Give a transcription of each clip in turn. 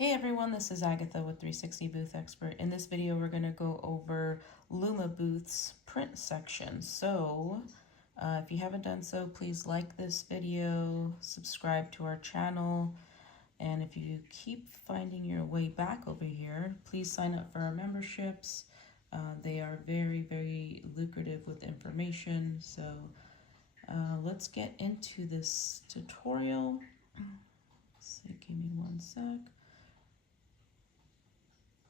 Hey everyone, this is Agatha with 360 Booth Expert. In this video, we're going to go over Luma Booth's print section. So, if you haven't done so, please like this video, subscribe to our channel, and if you keep finding your way back over here, please sign up for our memberships. They are very, very lucrative with information. So, let's get into this tutorial. So, give me one sec.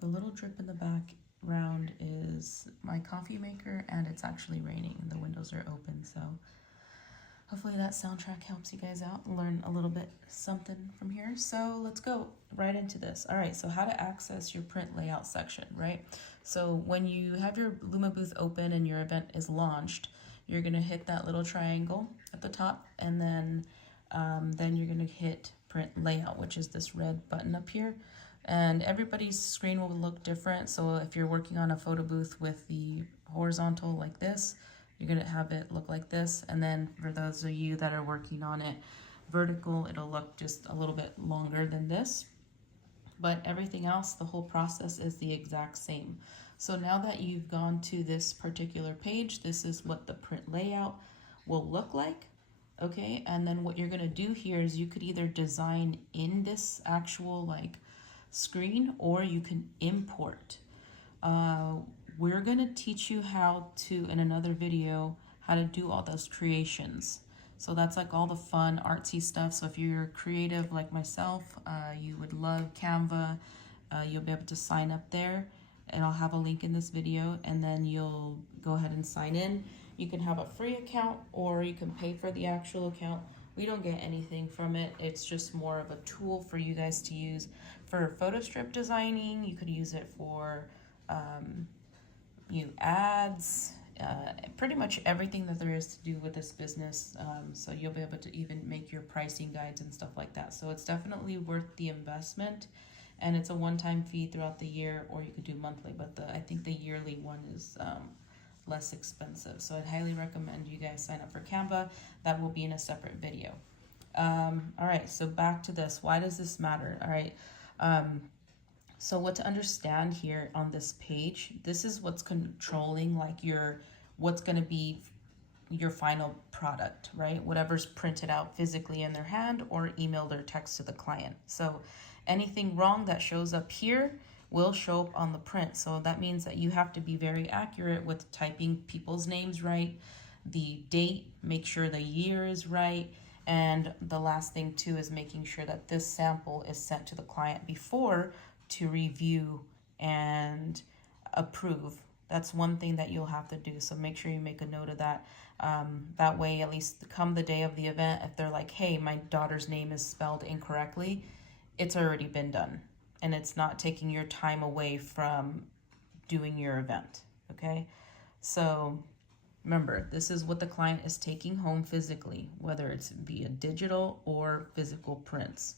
The little drip in the background is my coffee maker, and it's actually raining and the windows are open, so hopefully that soundtrack helps you guys out and learn a little bit something from here. So let's go right into this. All right, so how to access your print layout section, right? So when you have your Luma booth open and your event is launched, you're gonna hit that little triangle at the top, and then you're gonna hit print layout, which is this red button up here. And everybody's screen will look different. So if you're working on a photo booth with the horizontal like this, you're gonna have it look like this. And then for those of you that are working on it vertical, it'll look just a little bit longer than this. But everything else, the whole process is the exact same. So now that you've gone to this particular page, this is what the print layout will look like. Okay, and then what you're gonna do here is you could either design in this actual screen, or you can import. We're gonna teach you how to, in another video, how to do all those creations. So that's like all the fun artsy stuff. So if you're creative like myself, you would love Canva, you'll be able to sign up there, and I'll have a link in this video, and then you'll go ahead and sign in. You can have a free account, or you can pay for the actual account. We don't get anything from it. It's just more of a tool for you guys to use for photo strip designing. You could use it for ads, pretty much everything that there is to do with this business. So you'll be able to even make your pricing guides and stuff like that. So it's definitely worth the investment, and it's a one-time fee throughout the year, or you could do monthly, but I think the yearly one is less expensive. So I'd highly recommend you guys sign up for Canva. That will be in a separate video. All right, so back to this. Why does this matter? All right, so what to understand here on this page, this is what's controlling what's going to be your final product, right? Whatever's printed out physically in their hand or emailed or text to the client. So anything wrong that shows up here will show up on the print. So that means that you have to be very accurate with typing people's names right, the date, make sure the year is right, and the last thing too is making sure that this sample is sent to the client before to review and approve. That's one thing that you'll have to do, so make sure you make a note of that. That way, at least come the day of the event, if they're like, hey, my daughter's name is spelled incorrectly, it's already been done, and it's not taking your time away from doing your event, okay? So remember, this is what the client is taking home physically, whether it's via digital or physical prints.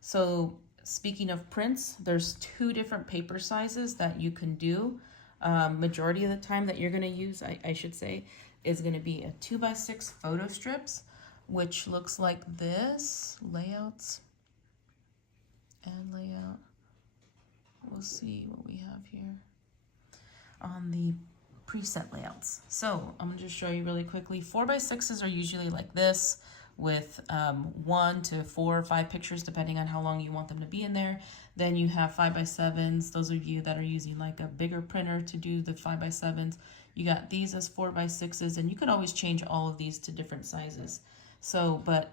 So speaking of prints, there's two different paper sizes that you can do. Majority of the time that you're gonna use, I should say, is gonna be a 2x6 photo strips, which looks like this, layouts and layout. We'll see what we have here on the preset layouts. So I'm gonna just show you really quickly. 4x6s are usually like this, with 1 to 4 or 5 pictures depending on how long you want them to be in there. Then you have 5x7s. Those of you that are using like a bigger printer to do the 5x7s, you got these as 4x6s, and you can always change all of these to different sizes. So, but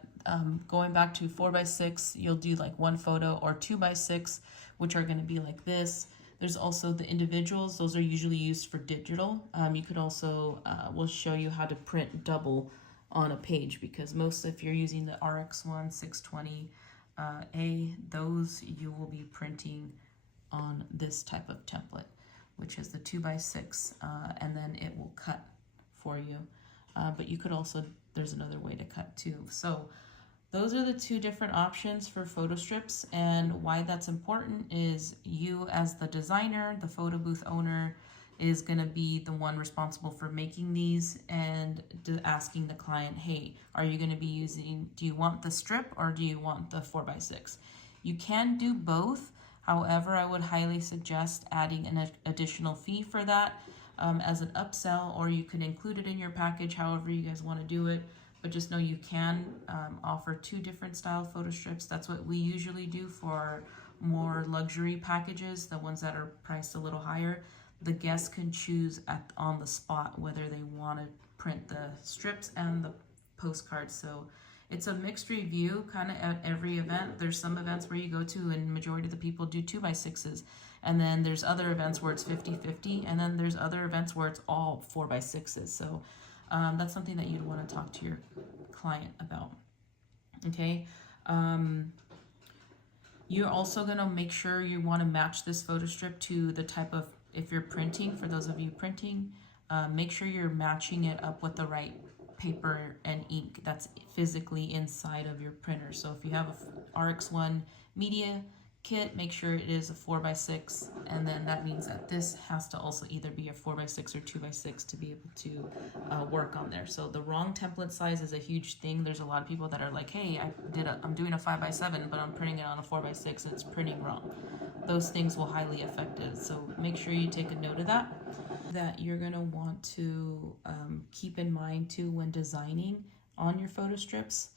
going back to 4x6, you'll do like one photo, or 2x6, which are going to be like this. There's also the individuals. Those are usually used for digital. You could also, we'll show you how to print double on a page, because most, if you're using the RX1 620A, those you will be printing on this type of template, which is the 2x6, and then it will cut for you. But you could also, there's another way to cut too. So those are the two different options for photo strips, and why that's important is you as the designer, the photo booth owner, is going to be the one responsible for making these and asking the client, hey, are you going to be using, do you want the strip or do you want the 4x6? You can do both. However, I would highly suggest adding an additional fee for that as an upsell, or you can include it in your package, however you guys want to do it. But just know you can offer 2 different style photo strips. That's what we usually do for more luxury packages, the ones that are priced a little higher. The guests can choose on the spot whether they want to print the strips and the postcards. So it's a mixed review kind of at every event. There's some events where you go to and majority of the people do 2x6s. And then there's other events where it's 50-50. And then there's other events where it's all 4x6s. So that's something that you'd want to talk to your client about. Okay. You're also going to make sure you want to match this photo strip to the type of, if you're printing, for those of you printing, make sure you're matching it up with the right paper and ink that's physically inside of your printer. So if you have a RX1 media kit, make sure it is a 4x6, and then that means that this has to also either be a 4x6 or 2x6 to be able to work on there. So the wrong template size is a huge thing. There's a lot of people that are like, hey, I'm doing a 5x7, but I'm printing it on a 4x6 and it's printing wrong. Those things will highly affect it. So make sure you take a note of that. That you're gonna want to keep in mind too when designing on your photo strips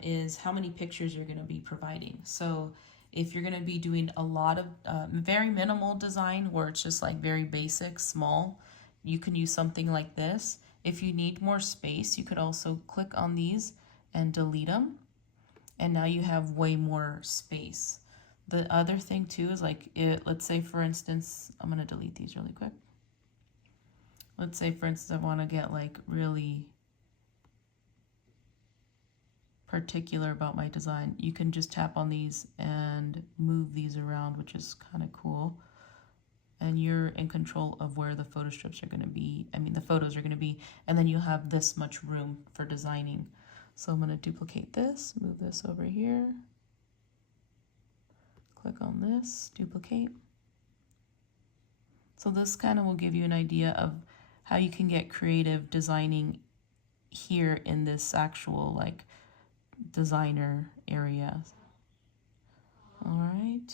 is how many pictures you're gonna be providing. So if you're gonna be doing a lot of very minimal design where it's just like very basic, small, you can use something like this. If you need more space, you could also click on these and delete them. And now you have way more space. The other thing too is like, let's say for instance, I'm gonna delete these really quick. Let's say for instance, I wanna get like really particular about my design. You can just tap on these and move these around, which is kind of cool. And you're in control of where the photo strips are going to be. I mean, the photos are going to be, and then you have this much room for designing. So I'm going to duplicate this, move this over here, click on this, duplicate. So this kind of will give you an idea of how you can get creative designing here in this actual like designer area. All right,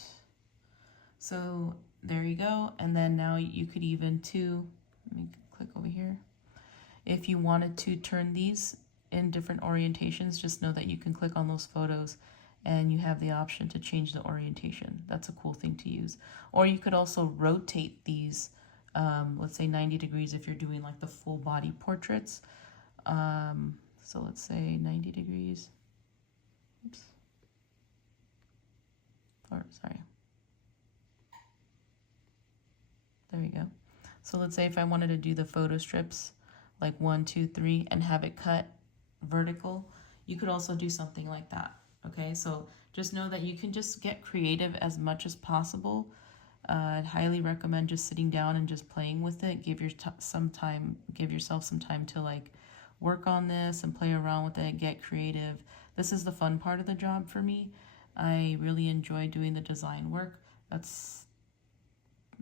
so there you go. And then now you could even too, let me click over here. If you wanted to turn these in different orientations, just know that you can click on those photos and you have the option to change the orientation. That's a cool thing to use. Or you could also rotate these, let's say 90 degrees if you're doing like the full body portraits. So let's say 90 degrees. Oops. Or, sorry. There you go. So let's say if I wanted to do the photo strips, like 1, 2, 3, and have it cut vertical, you could also do something like that. Okay, so just know that you can just get creative as much as possible. I'd highly recommend just sitting down and just playing with it. Give yourself some time to like work on this and play around with it, get creative. This is the fun part of the job for me. I really enjoy doing the design work. That's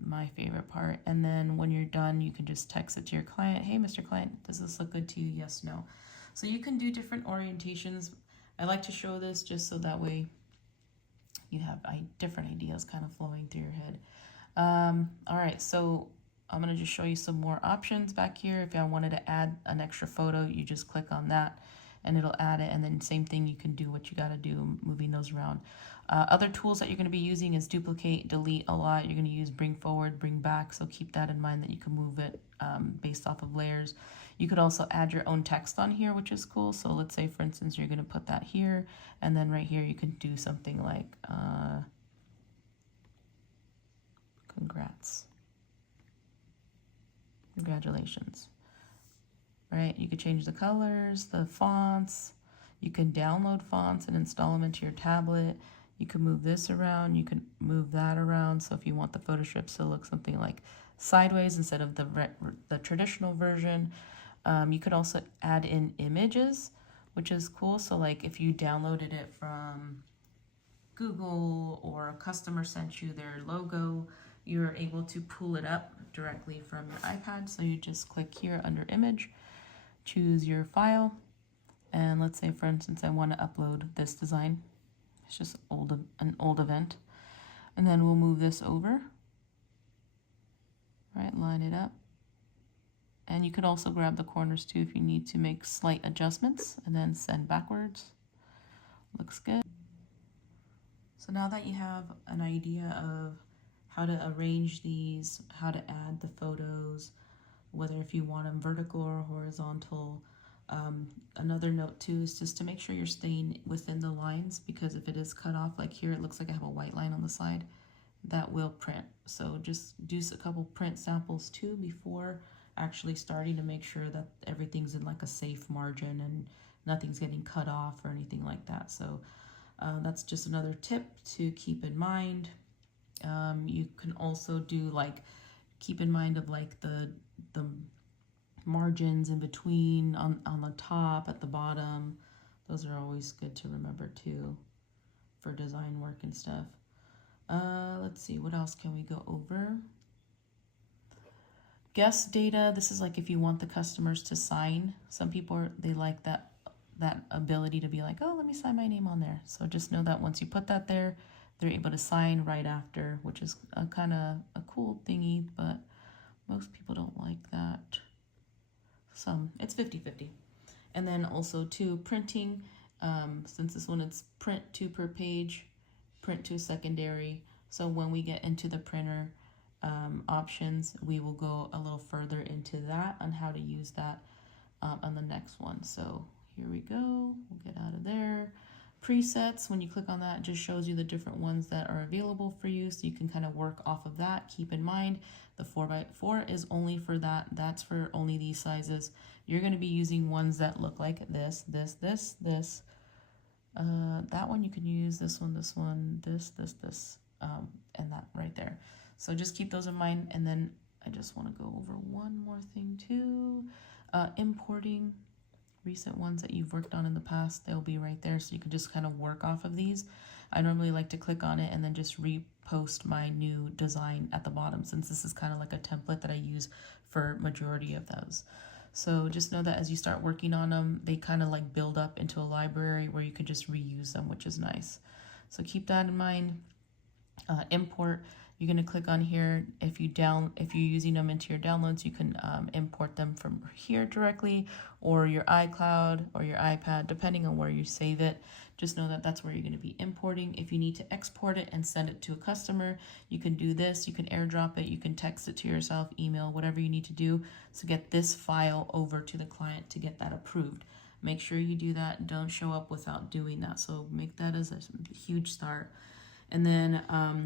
my favorite part. And then when you're done, you can just text it to your client. Hey, Mr. Client, does this look good to you? Yes, no. So you can do different orientations. I like to show this just so that way you have different ideas kind of flowing through your head. All right, so I'm gonna just show you some more options back here. If I wanted to add an extra photo, you just click on that and it'll add it. And then same thing, you can do what you gotta do, moving those around. Other tools that you're gonna be using is duplicate, delete a lot. You're gonna use bring forward, bring back. So keep that in mind that you can move it based off of layers. You could also add your own text on here, which is cool. So let's say, for instance, you're gonna put that here, and then right here, you can do something like, congrats. Congratulations. Right, you could change the colors, the fonts. You can download fonts and install them into your tablet. You can move this around, you can move that around. So if you want the photo strips to look something like sideways instead of the traditional version. You could also add in images, which is cool. So like if you downloaded it from Google or a customer sent you their logo, you're able to pull it up directly from your iPad. So you just click here under image, choose your file. And let's say, for instance, I want to upload this design. It's just an old event. And then we'll move this over, right, line it up. And you could also grab the corners too if you need to make slight adjustments, and then send backwards. Looks good. So now that you have an idea of how to arrange these, how to add the photos, whether if you want them vertical or horizontal, another note too is just to make sure you're staying within the lines, because if it is cut off, like here it looks like I have a white line on the side, that will print. So just do a couple print samples too before actually starting, to make sure that everything's in like a safe margin and nothing's getting cut off or anything like that. So that's just another tip to keep in mind. You can also do like, keep in mind of like the margins in between, on the top, at the bottom. Those are always good to remember too for design work and stuff. Let's see, what else can we go over? Guest data, this is like if you want the customers to sign. Some people, they like that ability to be like, oh, let me sign my name on there. So just know that once you put that there, they're able to sign right after, which is a kind of a cool thingy, but most people don't like that. It's 50-50. And then also too, printing, since this one it's print to per page, print to secondary. So when we get into the printer options, we will go a little further into that on how to use that on the next one. So here we go, we'll get out of there. Presets, when you click on that, it just shows you the different ones that are available for you, so you can kind of work off of that. Keep in mind, the 4x4 is only for that. That's for only these sizes. You're going to be using ones that look like this. That one you can use, this one, this, and that right there. So just keep those in mind. And then I just want to go over one more thing too. Importing recent ones that you've worked on in the past, they'll be right there, so you can just kind of work off of these. I normally like to click on it and then just repost my new design at the bottom, since this is kind of like a template that I use for majority of those. So just know that as you start working on them, they kind of like build up into a library where you could just reuse them, which is nice. So keep that in mind. Import, you're going to click on here. If you're using them into your downloads, you can import them from here directly, or your iCloud or your iPad, depending on where you save it. Just know that that's where you're going to be importing. If you need to export it and send it to a customer, you can do this. You can airdrop it, you can text it to yourself, email, whatever you need to do to get this file over to the client to get that approved. Make sure you do that. Don't show up without doing that. So make that as a huge start. And then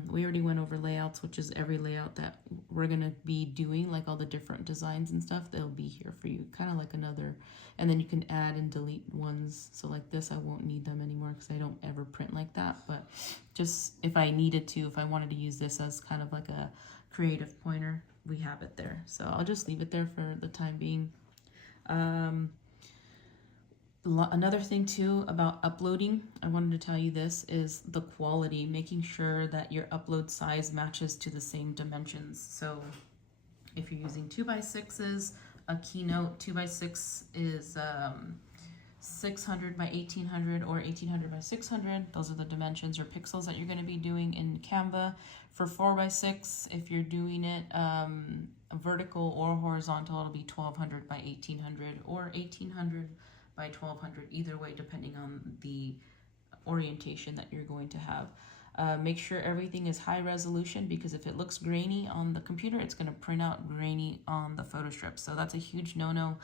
we already went over layouts, which is every layout that we're going to be doing, like all the different designs and stuff, they'll be here for you, kind of like another. And then you can add and delete ones. So like this, I won't need them anymore because I don't ever print like that. But just if I needed to, if I wanted to use this as kind of like a creative pointer, we have it there. So I'll just leave it there for the time being. Another thing too about uploading, I wanted to tell you this, is the quality, making sure that your upload size matches to the same dimensions. So if you're using 2x6s, a Keynote 2x6 is 600 by 1800 or 1800 by 600. Those are the dimensions or pixels that you're going to be doing in Canva. For 4x6, if you're doing it vertical or horizontal, it'll be 1200 by 1800 or 1800 by 1200, either way, depending on the orientation that you're going to have. Make sure everything is high resolution, because if it looks grainy on the computer, it's going to print out grainy on the photo strip. So that's a huge no-no.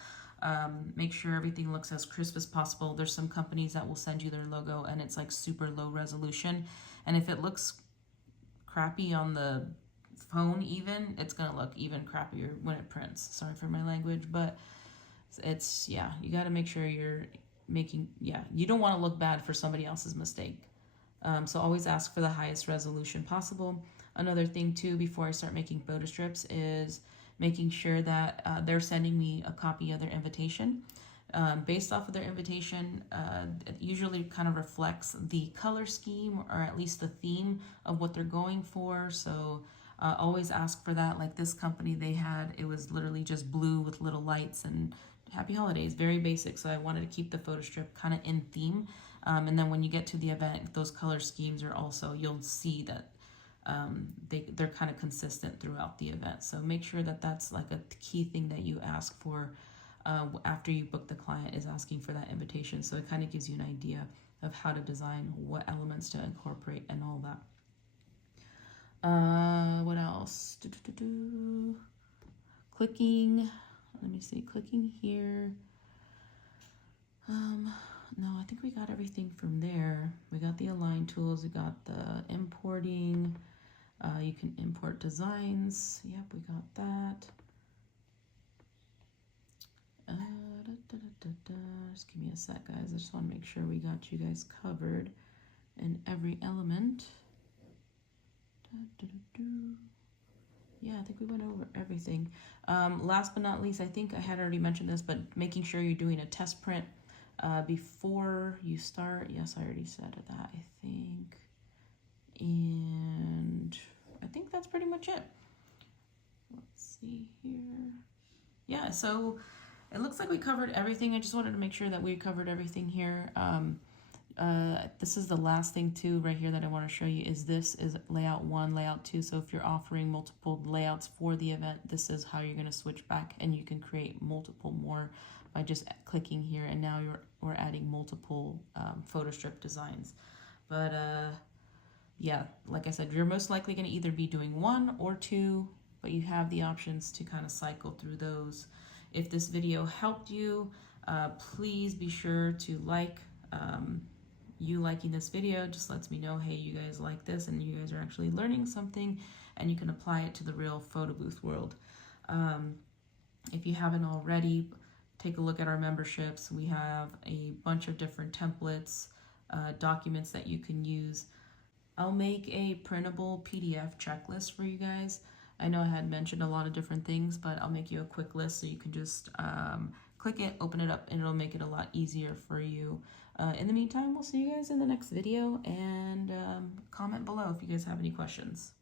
Make sure everything looks as crisp as possible. There's some companies that will send you their logo and it's like super low resolution. And if it looks crappy on the phone even, it's going to look even crappier when it prints. Sorry for my language, but it's, yeah, you got to make sure you're making, you don't want to look bad for somebody else's mistake. So always ask for the highest resolution possible. Another thing too, before I start making photo strips, is making sure that they're sending me a copy of their invitation. Based off of their invitation, it usually kind of reflects the color scheme, or at least the theme of what they're going for. So always ask for that. Like this company, it was literally just blue with little lights and happy holidays, very basic. So I wanted to keep the photo strip kind of in theme And then when you get to the event, those color schemes are also, you'll see that they're kind of consistent throughout the event. So make sure that that's like a key thing that you ask for after you book the client, is asking for that invitation. So it kind of gives you an idea of how to design, what elements to incorporate, and all that. What else? Clicking. Let me see. Clicking here. No, I think we got everything from there. We got the align tools. We got the importing. You can import designs. Yep, we got that. Just give me a sec, guys. I just want to make sure we got you guys covered in every element. Yeah, I think we went over everything. Last but not least, I think I had already mentioned this, but making sure you're doing a test print before you start. Yes, I already said that, I think. And I think that's pretty much it. Let's see here. Yeah, so it looks like we covered everything. I just wanted to make sure that we covered everything here. This is the last thing too right here that I want to show you, is this is layout 1, layout 2. So if you're offering multiple layouts for the event, this is how you're going to switch back, and you can create multiple more by just clicking here. And now we're adding multiple photo strip designs. But yeah, like I said, you're most likely going to either be doing 1 or 2, but you have the options to kind of cycle through those. If this video helped you, please be sure to like. You liking this video just lets me know, hey, you guys like this, and you guys are actually learning something, and you can apply it to the real photo booth world. If you haven't already, take a look at our memberships. We have a bunch of different templates, documents that you can use. I'll make a printable PDF checklist for you guys. I know I had mentioned a lot of different things, but I'll make you a quick list so you can just click it, open it up, and it'll make it a lot easier for you. In the meantime, we'll see you guys in the next video, and comment below if you guys have any questions.